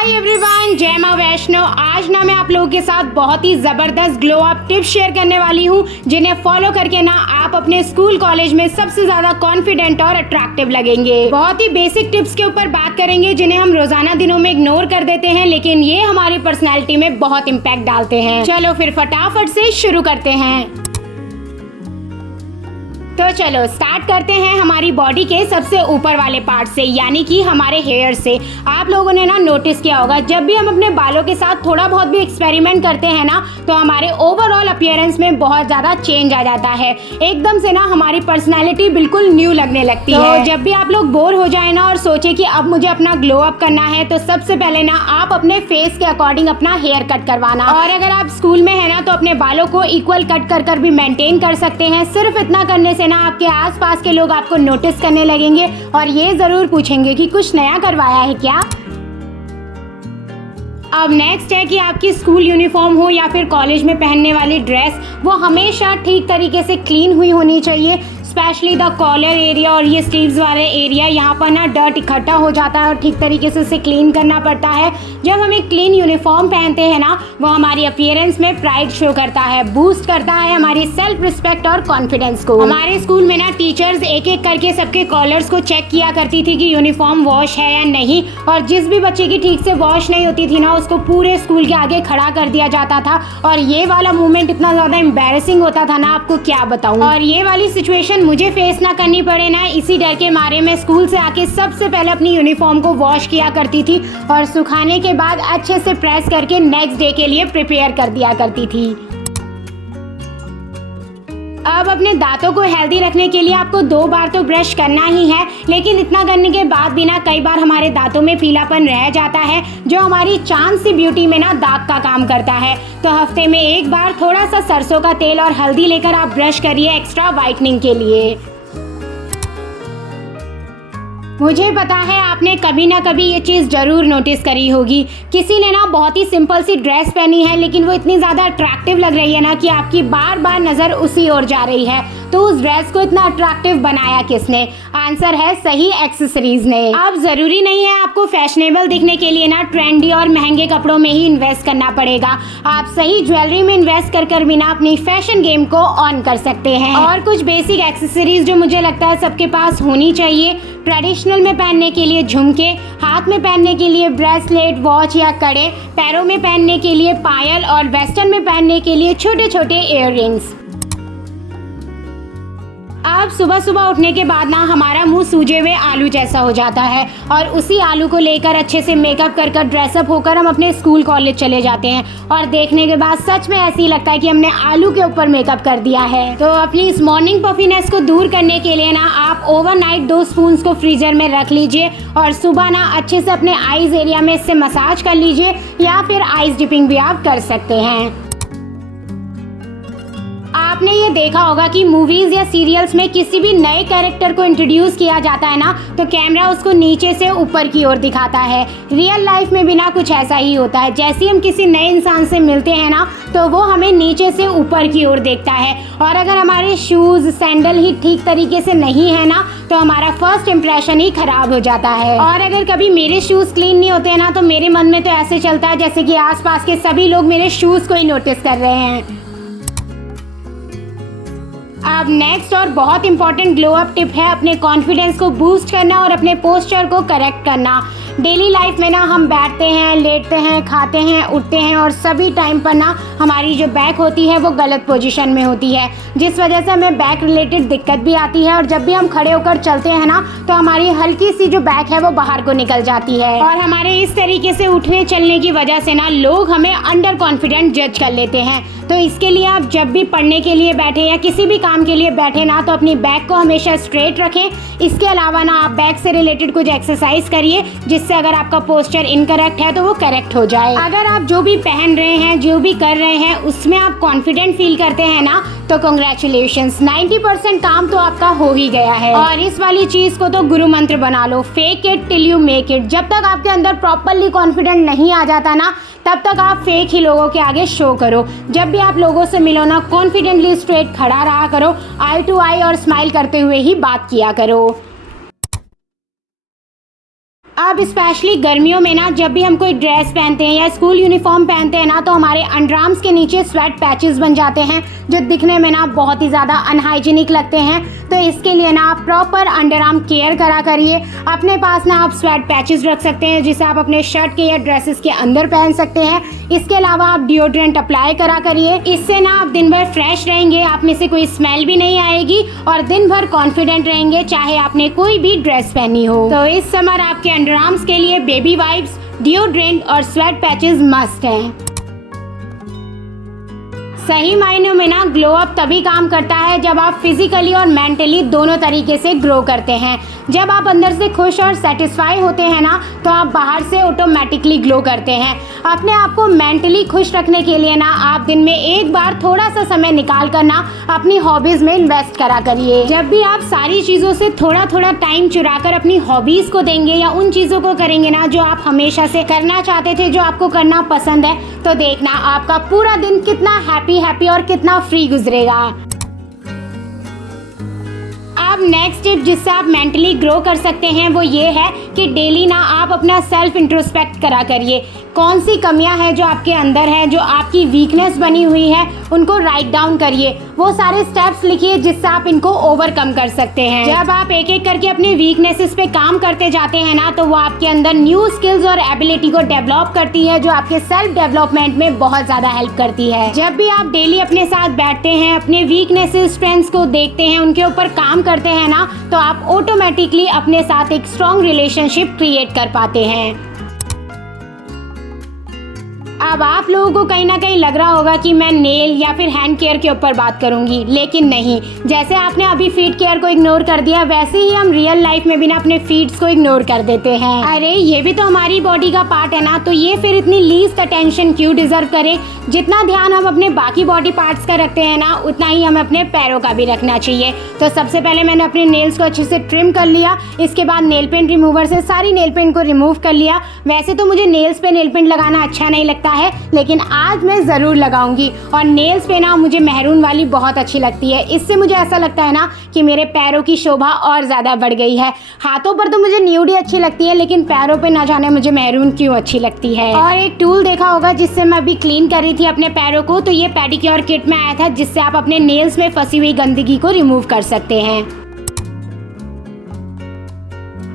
Hi everyone, जय मां वैष्णो। आज ना मैं आप लोगों के साथ बहुत ही जबरदस्त ग्लो अप टिप्स शेयर करने वाली हूँ, जिन्हें फॉलो करके ना आप अपने स्कूल कॉलेज में सबसे ज्यादा कॉन्फिडेंट और अट्रैक्टिव लगेंगे। बहुत ही बेसिक टिप्स के ऊपर बात करेंगे, जिन्हें हम रोजाना दिनों में इग्नोर कर देते हैं, लेकिन ये हमारी पर्सनैलिटी में बहुत इम्पैक्ट डालते हैं। चलो फिर फटाफट से शुरू करते हैं। तो चलो स्टार्ट करते हैं हमारी बॉडी के सबसे ऊपर वाले पार्ट से, यानी कि हमारे हेयर से। आप लोगों ने ना नोटिस किया होगा, जब भी हम अपने बालों के साथ थोड़ा बहुत भी एक्सपेरिमेंट करते हैं ना, तो हमारे ओवरऑल अपीयरेंस में बहुत ज़्यादा चेंज आ जाता है। एकदम से ना हमारी पर्सनैलिटी बिल्कुल न्यू लगने लगती है। तो जब भी आप लोग बोर हो जाए ना और सोचे कि अब मुझे अपना ग्लो अप करना है, तो सबसे पहले ना आप अपने फेस के अकॉर्डिंग अपना हेयर कट करवाना। और अगर आप स्कूल में है ना, तो अपने बालों को इक्वल कट कर भी मेंटेन कर सकते हैं। सिर्फ इतना करने से ना आपके आसपास के लोग आपको नोटिस करने लगेंगे और ये जरूर पूछेंगे कि कुछ नया करवाया है क्या। अब नेक्स्ट है कि आपकी स्कूल यूनिफॉर्म हो या फिर कॉलेज में पहनने वाली ड्रेस, वो हमेशा ठीक तरीके से क्लीन हुई होनी चाहिए। स्पेशली द कॉलर एरिया और ये स्लीव्स वाले एरिया, यहाँ पर ना डर्ट इकट्ठा हो जाता है और ठीक तरीके से उसे क्लीन करना पड़ता है। जब हम एक क्लीन यूनिफॉर्म पहनते हैं ना, वो हमारी अपीयरेंस में प्राइड शो करता है, बूस्ट करता है हमारी सेल्फ रिस्पेक्ट और कॉन्फिडेंस को। हमारे स्कूल में ना टीचर्स एक एक करके सबके कॉलर्स को चेक किया करती थी कि यूनिफॉर्म वॉश है या नहीं, और जिस भी बच्चे की ठीक से वॉश नहीं होती थी ना, उसको पूरे स्कूल के आगे खड़ा कर दिया जाता था। और ये वाला मोमेंट इतना ज़्यादा एम्बैरेसिंग होता था ना, आपको क्या बताऊँ। और ये वाली सिचुएशन मुझे फेस ना करनी पड़े ना, इसी डर के मारे में स्कूल से आके सबसे पहले अपनी यूनिफॉर्म को वॉश किया करती थी और सुखाने के बाद अच्छे से प्रेस करके नेक्स्ट डे के लिए प्रिपेयर कर दिया करती थी। अब अपने दांतों को हेल्दी रखने के लिए आपको 2 बार तो ब्रश करना ही है, लेकिन इतना करने के बाद भी ना कई बार हमारे दांतों में पीलापन रह जाता है, जो हमारी चांद सी ब्यूटी में ना दाग का काम करता है। तो हफ्ते में 1 बार थोड़ा सा सरसों का तेल और हल्दी लेकर आप ब्रश करिए एक्स्ट्रा वाइटनिंग के लिए। मुझे पता है आपने कभी ना कभी ये चीज़ ज़रूर नोटिस करी होगी। किसी ने ना बहुत ही सिंपल सी ड्रेस पहनी है, लेकिन वो इतनी ज़्यादा अट्रैक्टिव लग रही है ना कि आपकी बार बार नज़र उसी ओर जा रही है। तो उस ड्रेस को इतना अट्रैक्टिव बनाया किसने? आंसर है सही एक्सेसरीज ने। अब ज़रूरी नहीं है आपको फैशनेबल दिखने के लिए ना ट्रेंडी और महंगे कपड़ों में ही इन्वेस्ट करना पड़ेगा। आप सही ज्वेलरी में इन्वेस्ट कर भी ना अपनी फैशन गेम को ऑन कर सकते हैं। और कुछ बेसिक एक्सेसरीज जो मुझे लगता है सबके पास होनी चाहिए। ट्रेडिशनल में पहनने के लिए झुमके, हाथ में पहनने के लिए ब्रेसलेट, वॉच या कड़े, पैरों में पहनने के लिए पायल और वेस्टर्न में पहनने के लिए छोटे छोटे इयररिंग्स। अब सुबह सुबह उठने के बाद ना हमारा मुंह सूजे हुए आलू जैसा हो जाता है, और उसी आलू को लेकर अच्छे से मेकअप कर ड्रेसअप होकर हम अपने स्कूल कॉलेज चले जाते हैं, और देखने के बाद सच में ऐसे ही लगता है कि हमने आलू के ऊपर मेकअप कर दिया है। तो अपनी इस मॉर्निंग पफीनेस को दूर करने के लिए ना आप ओवरनाइट 2 स्पून्स को फ्रीजर में रख लीजिए, और सुबह ना अच्छे से अपने आईज एरिया में इससे मसाज कर लीजिए, या फिर आईज डिपिंग भी आप कर सकते हैं। आपने ये देखा होगा कि मूवीज या सीरियल्स में किसी भी नए कैरेक्टर को इंट्रोड्यूस किया जाता है ना, तो कैमरा उसको नीचे से ऊपर की ओर दिखाता है। रियल लाइफ में भी ना कुछ ऐसा ही होता है। जैसे हम किसी नए इंसान से मिलते हैं ना, तो वो हमें नीचे से ऊपर की ओर देखता है, और अगर हमारे शूज सैंडल ही ठीक तरीके से नहीं है ना, तो हमारा फर्स्ट इंप्रेशन ही खराब हो जाता है। और अगर कभी मेरे शूज क्लीन नहीं होते हैं ना, तो मेरे मन में तो ऐसे चलता है जैसे कि आसपास के सभी लोग मेरे शूज को ही नोटिस कर रहे हैं। अब नेक्स्ट और बहुत इंपॉर्टेंट ग्लो अप टिप है अपने कॉन्फिडेंस को बूस्ट करना और अपने पोस्चर को करेक्ट करना। डेली लाइफ में ना हम बैठते हैं, लेटते हैं, खाते हैं, उठते हैं, और सभी टाइम पर ना हमारी जो बैक होती है वो गलत पोजीशन में होती है, जिस वजह से हमें बैक रिलेटेड दिक्कत भी आती है। और जब भी हम खड़े होकर चलते हैं ना, तो हमारी हल्की सी जो बैक है वो बाहर को निकल जाती है, और हमारे इस तरीके से उठने चलने की वजह से ना लोग हमें अंडर कॉन्फिडेंट जज कर लेते हैं। तो इसके लिए आप जब भी पढ़ने के लिए बैठे या किसी भी काम के लिए बैठे ना, तो अपनी बैक को हमेशा स्ट्रेट रखें। इसके अलावा ना आप बैक से रिलेटेड कुछ एक्सरसाइज करिए, जिससे अगर आपका पोस्चर इनकरेक्ट है तो वो करेक्ट हो जाए। अगर आप जो भी पहन रहे हैं, जो भी कर रहे हैं, उसमें आप कॉन्फिडेंट फील करते हैं ना, तो कांग्रेचुलेशंस, 90% काम तो आपका हो ही गया है। और इस वाली चीज को तो गुरु मंत्र बना लो, fake it till you make it. जब तक आपके अंदर प्रॉपरली कॉन्फिडेंट नहीं आ जाता ना, तब तक आप फेक ही लोगों के आगे शो करो। जब भी आप लोगों से मिलो ना, कॉन्फिडेंटली स्ट्रेट खड़ा रहा करो, आई टू आई और स्माइल करते हुए ही बात किया करो। अब स्पेशली गर्मियों में ना जब भी हम कोई ड्रेस पहनते हैं या स्कूल यूनिफॉर्म पहनते हैं ना, तो हमारे अंडरआर्म्स के नीचे स्वेट पैचेस बन जाते हैं जो दिखने में ना बहुत ही ज़्यादा अनहाइजीनिक लगते हैं। तो इसके लिए ना आप प्रॉपर अंडरआर्म केयर करा करिए। अपने पास ना आप स्वेट पैचेस रख सकते हैं जिसे आप अपने शर्ट के या ड्रेसेस के अंदर पहन सकते हैं। इसके अलावा आप डिओड्रेंट अप्लाई करा करिए। इससे ना आप दिन भर फ्रेश रहेंगे, आप में से कोई स्मेल भी नहीं आएगी और दिन भर कॉन्फिडेंट रहेंगे चाहे आपने कोई भी ड्रेस पहनी हो। तो इस समर आपके अंडरआर्म्स के लिए बेबी वाइप्स, डिओड्रेंट और स्वेट पैचेस मस्ट हैं। सही मायनों में ना ग्लो अप तभी काम करता है जब आप फिजिकली और मेंटली दोनों तरीके से ग्रो करते हैं। जब आप अंदर से खुश और सेटिस्फाई होते हैं ना, तो आप बाहर से ऑटोमेटिकली ग्लो करते हैं। अपने आप को मेंटली खुश रखने के लिए ना आप दिन में एक बार थोड़ा सा समय निकाल कर ना अपनी हॉबीज में इन्वेस्ट करा करिए। जब भी आप सारी चीज़ों से थोड़ा थोड़ा टाइम चुरा कर अपनी हॉबीज को देंगे या उन चीज़ों को करेंगे ना जो आप हमेशा से करना चाहते थे, जो आपको करना पसंद है, तो देखना आपका पूरा दिन कितना हैप्पी और कितना फ्री गुजरेगा। अब नेक्स्ट टिप जिससे आप मेंटली ग्रो कर सकते हैं वो ये है कि डेली ना आप अपना सेल्फ इंट्रोस्पेक्ट करा करिए। कौन सी कमियां हैं जो आपके अंदर है, जो आपकी वीकनेस बनी हुई है, उनको राइट डाउन करिए। वो सारे स्टेप्स लिखिए जिससे आप इनको ओवरकम कर सकते हैं। जब आप एक एक करके अपने वीकनेसेस पे काम करते जाते हैं ना, तो वो आपके अंदर न्यू स्किल्स और एबिलिटी को डेवलप करती है जो आपके सेल्फ डेवलपमेंट में बहुत ज़्यादा हेल्प करती है। जब भी आप डेली अपने साथ बैठते हैं, अपने वीकनेसेस स्ट्रेंथ्स को देखते हैं, उनके ऊपर काम करते हैं ना, तो आप ऑटोमेटिकली अपने साथ एक स्ट्रॉन्ग रिलेशनशिप क्रिएट कर पाते हैं। अब आप लोगों को कहीं ना कहीं लग रहा होगा कि मैं नेल या फिर हैंड केयर के ऊपर बात करूंगी, लेकिन नहीं। जैसे आपने अभी फीट केयर को इग्नोर कर दिया, वैसे ही हम रियल लाइफ में भी ना अपने फीट्स को इग्नोर कर देते हैं। अरे ये भी तो हमारी बॉडी का पार्ट है ना, तो ये फिर इतनी लीस्ट अटेंशन क्यों डिजर्व करे। जितना ध्यान हम अपने बाकी बॉडी पार्ट्स का रखते हैं ना, उतना ही हमें अपने पैरों का भी रखना चाहिए। तो सबसे पहले मैंने अपने नेल्स को अच्छे से ट्रिम कर लिया। इसके बाद नेल पेंट रिमूवर से सारी नेल पेंट को रिमूव कर लिया। वैसे तो मुझे नेल्स पे नेल पेंट लगाना अच्छा नहीं लगता है, लेकिन आज मैं ज़रूर लगाऊंगी। और नेल्स पे ना मुझे मैरून वाली बहुत अच्छी लगती है। इससे मुझे ऐसा लगता है ना कि मेरे पैरों की शोभा और ज़्यादा बढ़ गई है। हाथों पर तो मुझे न्यूडी अच्छी लगती है, लेकिन पैरों पे ना जाने मुझे मैरून क्यों अच्छी लगती है। और एक टूल देखा होगा जिससे मैं अभी क्लीन कर रही थी अपने पैरों को, तो ये पेडिक्योर किट में आया था जिससे आप अपने नेल्स में फंसी हुई गंदगी को रिमूव कर सकते हैं।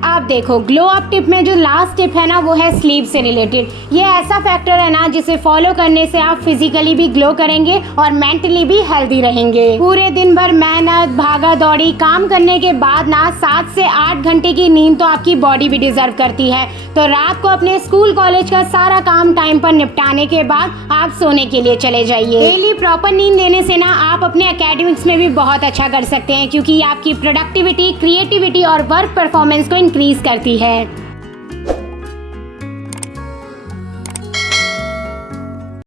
आप देखो ग्लो अप टिप में जो लास्ट टिप है ना, वो है स्लीप से रिलेटेड। ये ऐसा फैक्टर है ना जिसे फॉलो करने से आप फिजिकली भी ग्लो करेंगे और मेंटली भी हेल्दी रहेंगे। पूरे दिन भर मेहनत, भागा दौड़ी काम करने के बाद ना 7 से 8 घंटे की नींद तो आपकी बॉडी भी डिजर्व करती है। तो रात को अपने स्कूल कॉलेज का सारा काम टाइम पर निपटाने के बाद आप सोने के लिए चले जाइए। डेली प्रॉपर नींद लेने से ना आप अपने एकेडमिक्स में भी बहुत अच्छा कर सकते हैं, क्योंकि आपकी प्रोडक्टिविटी, क्रिएटिविटी और वर्क परफॉर्मेंस को इंक्रीज करती है।